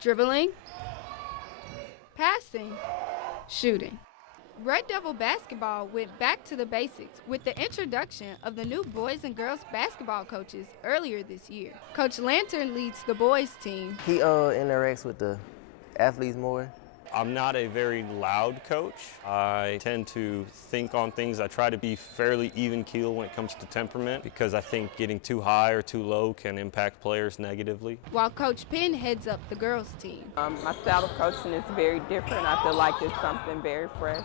dribbling, passing, shooting. Red Devil basketball went back to the basics with the introduction of the new boys and girls basketball coaches earlier this year. Coach Lantern leads the boys team. He interacts with the athletes more. I'm not a very loud coach. I tend to think on things. I try to be fairly even keel when it comes to temperament because I think getting too high or too low can impact players negatively. While Coach Penn heads up the girls team. My style of coaching is very different. I feel like it's something very fresh,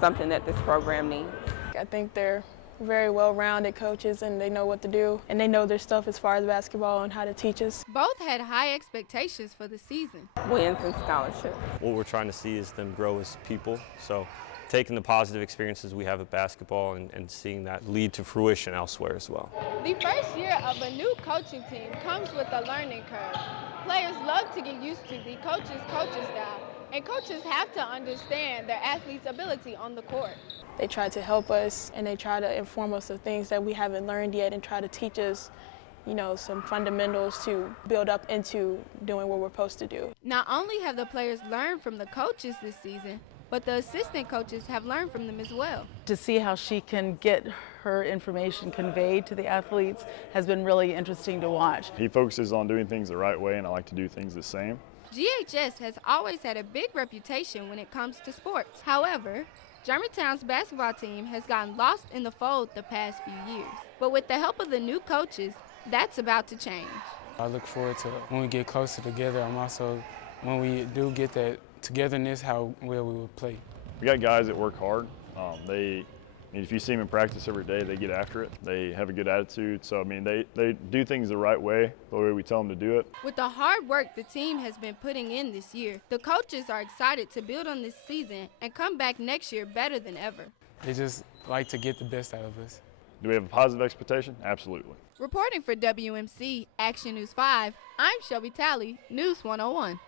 something that this program needs. I think they're very well-rounded coaches and they know what to do and they know their stuff as far as basketball and how to teach us. Both had high expectations for the season. Wins and scholarships. What we're trying to see is them grow as people. So taking the positive experiences we have at basketball and seeing that lead to fruition elsewhere as well. The first year of a new coaching team comes with a learning curve. Players love to get used to the coach's style, and coaches have to understand their athletes' ability on the court. They try to help us and they try to inform us of things that we haven't learned yet and try to teach us, some fundamentals to build up into doing what we're supposed to do. Not only have the players learned from the coaches this season, but the assistant coaches have learned from them as well. To see how she can get her information conveyed to the athletes has been really interesting to watch. He focuses on doing things the right way, and I like to do things the same. GHS has always had a big reputation when it comes to sports. However, Germantown's basketball team has gotten lost in the fold the past few years. But with the help of the new coaches, that's about to change. I look forward to when we get closer together. I'm also, when we do get that togetherness, how well we will play. We got guys that work hard. If you see them in practice every day, they get after it. They have a good attitude. So, they do things the right way, the way we tell them to do it. With the hard work the team has been putting in this year, the coaches are excited to build on this season and come back next year better than ever. They just like to get the best out of us. Do we have a positive expectation? Absolutely. Reporting for WMC Action News 5, I'm Chelbi Talley, News 101.